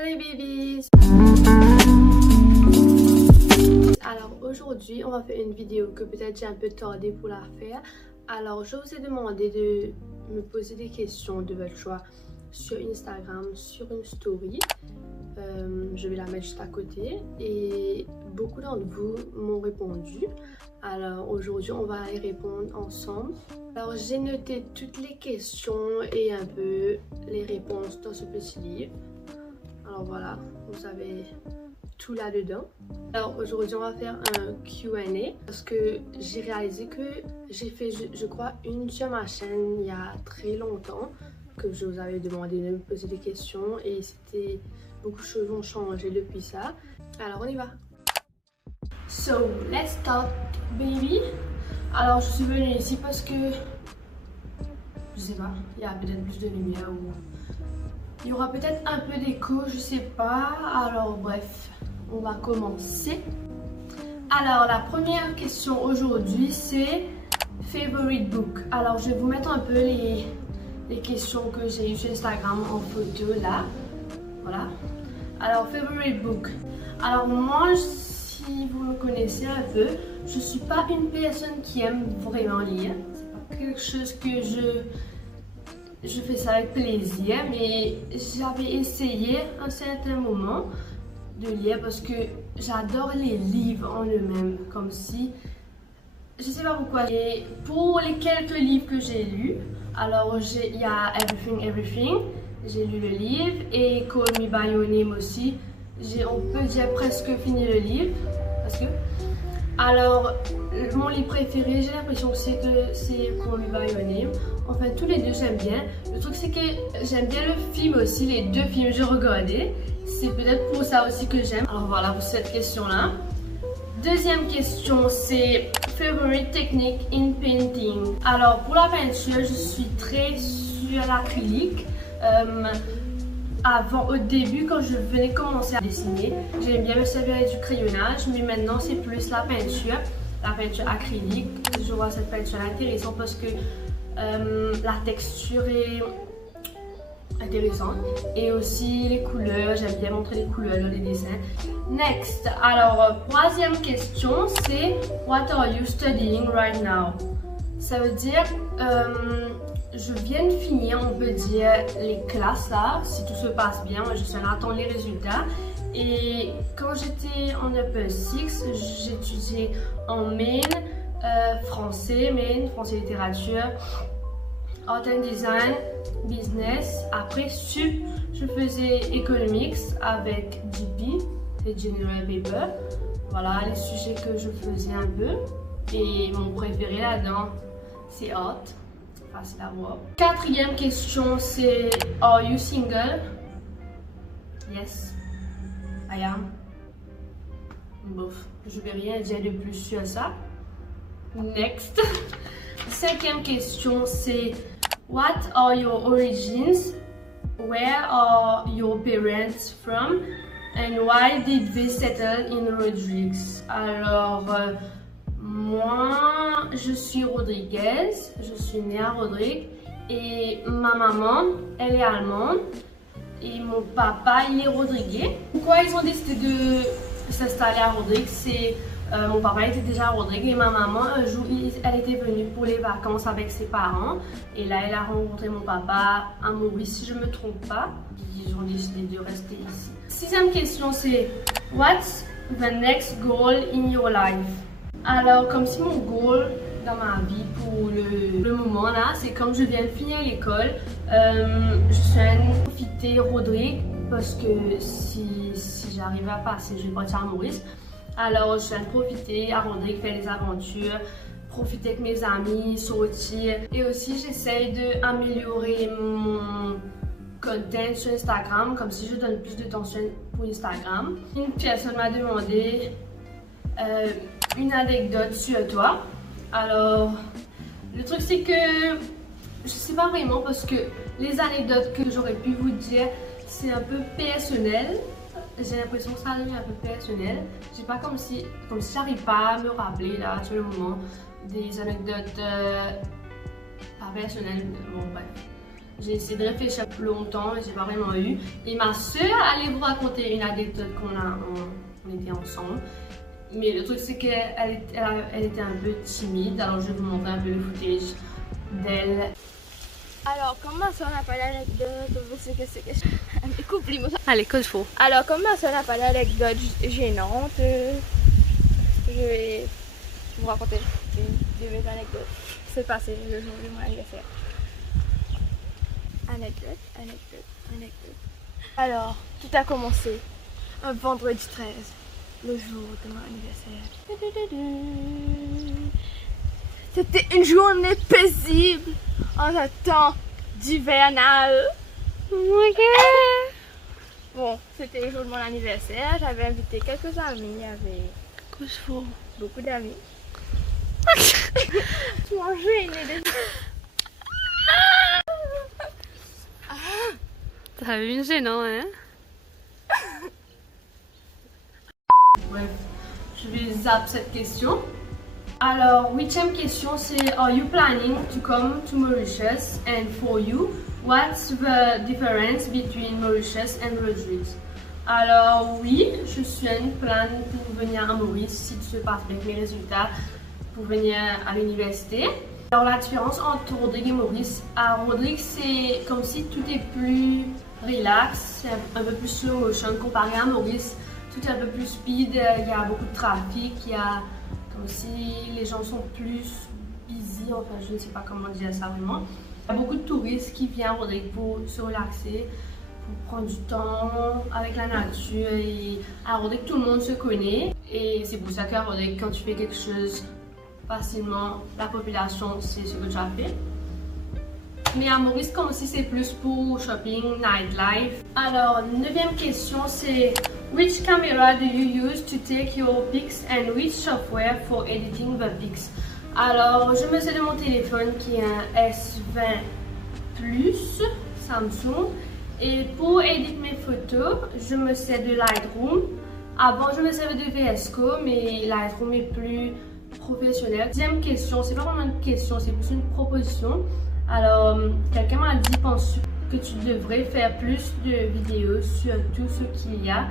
Hello babies! Alors aujourd'hui on va faire une vidéo que peut-être j'ai un peu tardé pour la faire. Alors je vous ai demandé de me poser des questions de votre choix sur Instagram, sur une story. Je vais la mettre juste à côté et beaucoup d'entre vous m'ont répondu. Alors aujourd'hui on va y répondre ensemble. Alors j'ai noté toutes les questions et un peu les réponses dans ce petit livre. Alors voilà, vous avez tout là-dedans. Alors aujourd'hui on va faire un Q&A parce que j'ai réalisé que j'ai fait je crois une sur ma chaîne il y a très longtemps que je vous avais demandé de me poser des questions et c'était beaucoup de choses ont changé depuis ça. Alors on y va. So let's start baby. Alors je suis venue ici parce que je sais pas, il y a peut-être plus de lumière ou il y aura peut-être un peu d'écho, je sais pas. Alors bref, on va commencer. Alors la première question aujourd'hui c'est favorite book. Alors je vais vous mettre un peu les questions que j'ai eues sur Instagram en photo là. Voilà. Alors favorite book. Alors moi, si vous me connaissez un peu, je suis pas une personne qui aime vraiment lire. C'est pas quelque chose que je fais ça avec plaisir, mais j'avais essayé à un certain moment de lire parce que j'adore les livres en eux-mêmes, comme si, je sais pas pourquoi. Et pour les quelques livres que j'ai lus, alors il y a Everything Everything, j'ai lu le livre, et Call Me By Your Name aussi, on peut dire presque fini le livre, parce que alors, mon livre préféré, j'ai l'impression que c'est Call Me By Your Name. Enfin, tous les deux, j'aime bien. Le truc, c'est que j'aime bien le film aussi. Les deux films que j'ai regardés. C'est peut-être pour ça aussi que j'aime. Alors voilà pour cette question-là. Deuxième question, c'est Favorite Technique in Painting. Alors, pour la peinture, je suis très sur l'acrylique. Au début, quand je venais commencer à dessiner, j'aimais bien me servir du crayonnage, mais maintenant c'est plus la peinture acrylique. Je vois cette peinture intéressante parce que la texture est intéressante et aussi les couleurs, j'aime bien montrer les couleurs dans les dessins. Next, alors troisième question, c'est What are you studying right now? Ça veut dire je viens de finir, on peut dire, les classes là, si tout se passe bien, je suis en attente les résultats. Et quand j'étais en Upper 6, j'étudiais en main, français littérature, art and design, business. Après sup, je faisais economics avec GP et General Paper. Voilà les sujets que je faisais un peu. Et mon préféré là-dedans, c'est art. Facile à voir. Quatrième question, c'est Are you single? Yes, I am. Bof, je vais rien dire de plus sur ça. Next. Cinquième question, c'est What are your origins? Where are your parents from? And why did they settle in Rodrigues? Alors, moi, je suis Rodriguez, je suis née à Rodrigues et ma maman, elle est allemande et mon papa, il est rodriguais. Pourquoi ils ont décidé de s'installer à Rodrigues? C'est mon papa était déjà à Rodrigues et ma maman, un jour, elle était venue pour les vacances avec ses parents et là, elle a rencontré mon papa à Maurice, si je ne me trompe pas. Ils ont décidé de rester ici. Sixième question, c'est What's the next goal in your life? Alors, comme si mon goal dans ma vie pour le moment là, c'est comme je viens de finir l'école, je suis en train de profiter Rodrigue parce que si j'arrive à passer, je vais partir à Maurice. Alors, je suis en train de profiter à Rodrigue, faire des aventures, profiter avec mes amis, sortir. Et aussi, j'essaye d'améliorer mon content sur Instagram, comme si je donne plus de temps pour Instagram. Une personne m'a demandé une anecdote sur toi. Alors, le truc c'est que je sais pas vraiment parce que les anecdotes que j'aurais pu vous dire, c'est un peu personnel. J'ai l'impression que ça devient un peu personnel. J'ai pas comme si j'arrive pas à me rappeler là sur le moment des anecdotes pas personnelles. Bon bref. J'ai essayé de réfléchir plus longtemps et j'ai pas vraiment eu. Et ma soeur allait vous raconter une anecdote on était ensemble. Mais le truc c'est qu'elle était un peu timide, alors je vais vous montrer un peu le footage d'elle. Alors, comment ça on n'a pas l'anecdote? C'est que c'est que... Coupe-les moi. Allez, code faux. Alors, comment ça on n'a pas l'anecdote gênante? Je vais vous raconter une de mes anecdotes. C'est passé le jour de mon anniversaire. Anecdote. Alors, tout a commencé un vendredi 13, le jour de mon anniversaire. C'était une journée paisible en un temps d'hivernal. Ok. Bon, c'était le jour de mon anniversaire. J'avais invité quelques amis. Il y avait beaucoup d'amis. Tu m'as gêné déjà. T'as eu une gênant, hein? Bref, je vais zapper cette question. Alors, 8e question, c'est Are you planning to come to Mauritius? And for you, what's the difference between Mauritius and Rodrigues? Alors, oui, je suis en plan pour venir à Maurice si tout se passe bien avec mes résultats pour venir à l'université. Alors, la différence entre Rodrigue et Maurice, à Rodrigue, c'est comme si tout est plus relax, c'est un peu plus slow motion comparé à Maurice. Tout est un peu plus speed, il y a beaucoup de trafic, il y a comme si les gens sont plus busy, enfin je ne sais pas comment dire ça vraiment. Il y a beaucoup de touristes qui viennent à Rodrigue pour se relaxer, pour prendre du temps avec la nature. Et à Rodrigue, tout le monde se connaît et c'est pour ça qu'à Rodrigue, quand tu fais quelque chose facilement, la population sait ce que tu as fait. Mais à Maurice, comme si c'est plus pour shopping, nightlife. Alors, 9e question, c'est Which camera do you use to take your pics and which software for editing the pics? Alors, je me sers de mon téléphone qui est un S20 Plus Samsung. Et pour éditer mes photos, je me sers de Lightroom. Avant, je me servais de VS Code, mais Lightroom est plus professionnel. 10e question, c'est pas vraiment une question, c'est plus une proposition. Alors, quelqu'un m'a dit, penses-tu que tu devrais faire plus de vidéos sur tout ce qu'il y a,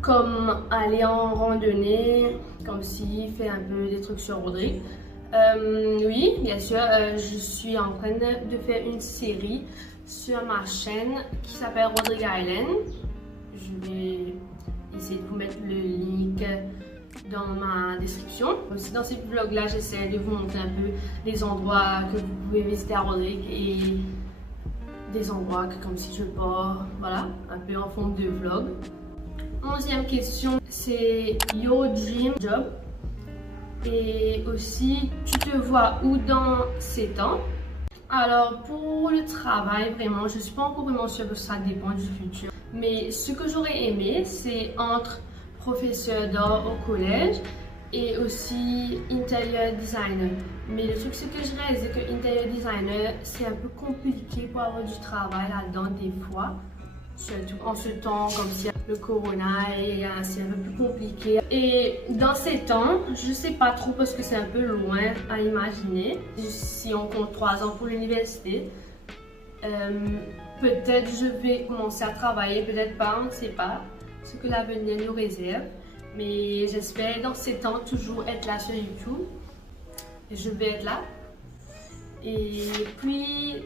comme aller en randonnée, comme si fait un peu des trucs sur Rodrigue. Oui, bien sûr, je suis en train de faire une série sur ma chaîne qui s'appelle Rodrigue Island. Je vais essayer de vous mettre le link dans ma description. Aussi dans ces vlogs là, j'essaie de vous montrer un peu les endroits que vous pouvez visiter à Rodrigue et des endroits que comme si je pars, voilà, un peu en forme de vlog. 11e question, c'est Your Dream Job. Et aussi, tu te vois où dans 7 ans? Alors pour le travail, vraiment, je suis pas encore vraiment sûre parce que ça dépend du futur. Mais ce que j'aurais aimé, c'est entre professeur d'art au collège et aussi interior designer. Mais le truc c'est que je réalise que interior designer c'est un peu compliqué pour avoir du travail là-dedans des fois. Surtout en ce temps comme si le corona et c'est un peu plus compliqué. Et dans ces temps, je sais pas trop parce que c'est un peu loin à imaginer. Si on compte 3 ans pour l'université, peut-être je vais commencer à travailler, peut-être pas, on ne sait pas ce que l'avenir nous réserve. Mais j'espère dans ces temps toujours être là sur YouTube. Je vais être là. Et puis,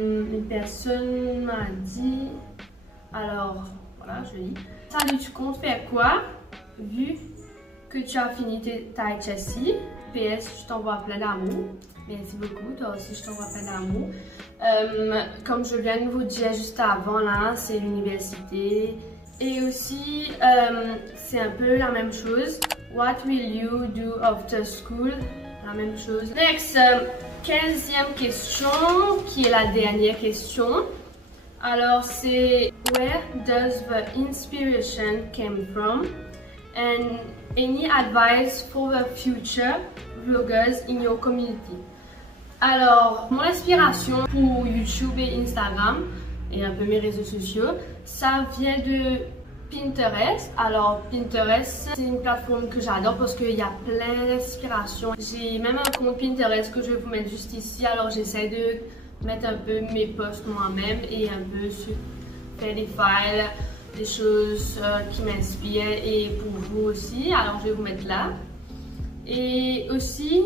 une personne m'a dit, alors voilà, je lis. Salut, tu comptes faire quoi vu que tu as fini ta HSI? PS, je t'envoie plein d'amour. Merci beaucoup, toi aussi je t'envoie plein d'amour. Comme je viens de vous dire juste avant là, c'est l'université. Et aussi, c'est un peu la même chose. What will you do after school? La même chose. Next, 15e question, qui est la dernière question. Alors, c'est Where does the inspiration came from? And any advice for the future vloggers in your community? Alors, mon inspiration pour YouTube et Instagram et un peu mes réseaux sociaux, ça vient de Pinterest. Alors Pinterest, c'est une plateforme que j'adore parce qu'il y a plein d'inspirations. J'ai même un compte Pinterest que je vais vous mettre juste ici. Alors j'essaie de mettre un peu mes posts moi-même et un peu faire des files, des choses qui m'inspirent et pour vous aussi. Alors je vais vous mettre là. Et aussi,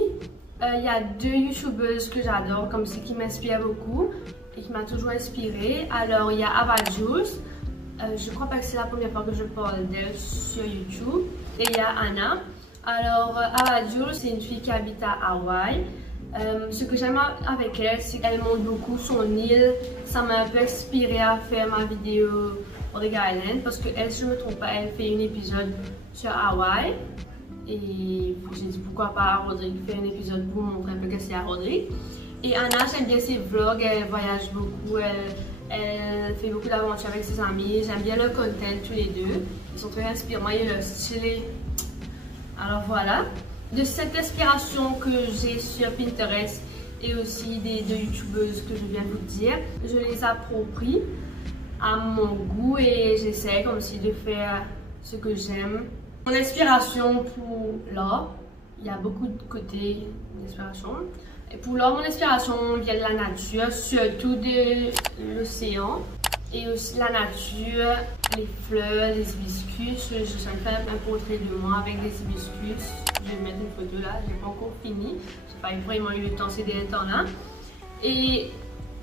il y a 2 youtubeuses que j'adore, comme c'est qui m'inspirent beaucoup et qui m'a toujours inspirée. Alors il y a Ava Jules, je crois pas que c'est la première fois que je parle d'elle sur YouTube. Et il y a Anna. Alors Ava Jules, c'est une fille qui habite à Hawaï. Ce que j'aime avec elle, c'est qu'elle montre beaucoup son île. Ça m'a un peu inspiré à faire ma vidéo Rodrigue Island parce que elle, si je ne me trompe pas, elle fait un épisode sur Hawaï. Et j'ai dit pourquoi pas Rodrigue faire un épisode pour montrer un peu que c'est à Rodrigue. Et Anna, j'aime bien ses vlogs, elle voyage beaucoup, elle fait beaucoup d'aventures avec ses amis. J'aime bien leur content tous les deux. Ils sont très inspirants et leur style est... Alors voilà. De cette inspiration que j'ai sur Pinterest et aussi des 2 youtubeuses que je viens de vous dire, je les approprie à mon goût et j'essaie comme si de faire ce que j'aime. Mon inspiration pour l'art, il y a beaucoup de côtés d'inspiration. Et pour l'art, mon inspiration vient de la nature, surtout de l'océan. Et aussi la nature, les fleurs, les hibiscus. Je suis en train de faire un portrait de moi avec des hibiscus. Je vais mettre une photo là, j'ai pas encore fini. J'ai pas vraiment eu le temps ces derniers temps là. Et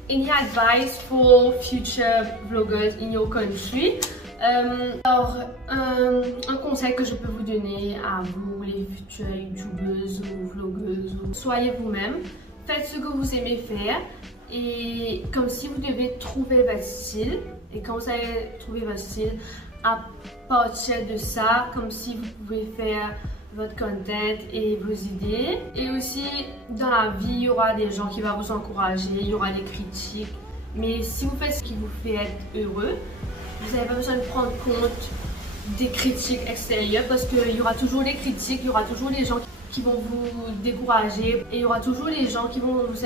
any advice for future vloggers in your country? Alors, un conseil que je peux vous donner à vous, les futures youtubeuses ou vlogueuses, soyez vous-même, faites ce que vous aimez faire et comme si vous devez trouver votre style et quand vous allez trouver votre style, à partir de ça, comme si vous pouvez faire votre content et vos idées. Et aussi, dans la vie, il y aura des gens qui vont vous encourager, il y aura des critiques, mais si vous faites ce qui vous fait être heureux, vous n'avez pas besoin de prendre compte des critiques extérieures parce qu'il y aura toujours des critiques, il y aura toujours des gens qui vont vous décourager et il y aura toujours des gens qui vont vous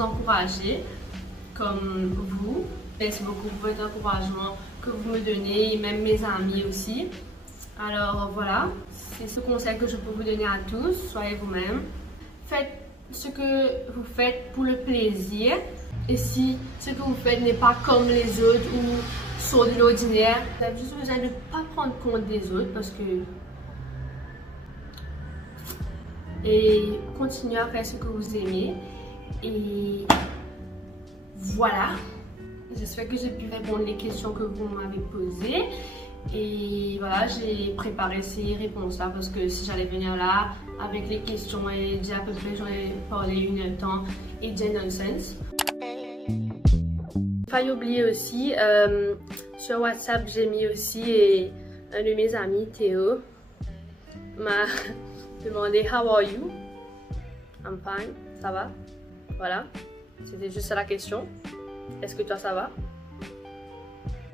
encourager comme vous. Merci beaucoup pour votre encouragement que vous me donnez et même mes amis aussi. Alors voilà, c'est ce conseil que je peux vous donner à tous. Soyez vous-même. Faites ce que vous faites pour le plaisir. Et si ce que vous faites n'est pas comme les autres ou sort de l'ordinaire, vous avez juste besoin de ne pas prendre compte des autres parce que... Et continuez à faire ce que vous aimez. Et voilà. J'espère que j'ai pu répondre les questions que vous m'avez posées. Et voilà, j'ai préparé ces réponses-là parce que si j'allais venir là avec les questions et dire à peu près, j'aurais parlé 1 heure de temps et dire nonsense. Pas oublier aussi, sur WhatsApp, j'ai mis aussi un de mes amis, Théo, m'a demandé How are you? I'm fine, ça va? Voilà, c'était juste ça la question. Est-ce que toi ça va?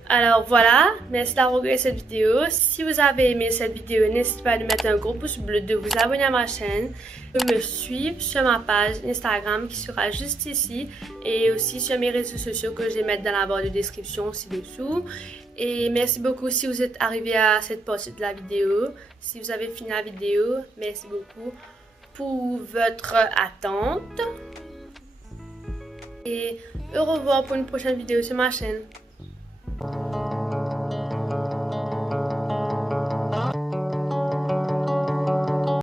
Alors voilà, merci d'avoir regardé cette vidéo. Si vous avez aimé cette vidéo, n'hésitez pas à mettre un gros pouce bleu, de vous abonner à ma chaîne, de me suivre sur ma page Instagram qui sera juste ici et aussi sur mes réseaux sociaux que je vais mettre dans la barre de description ci-dessous. Et merci beaucoup si vous êtes arrivé à cette partie de la vidéo. Si vous avez fini la vidéo, merci beaucoup pour votre attente. Et au revoir pour une prochaine vidéo sur ma chaîne.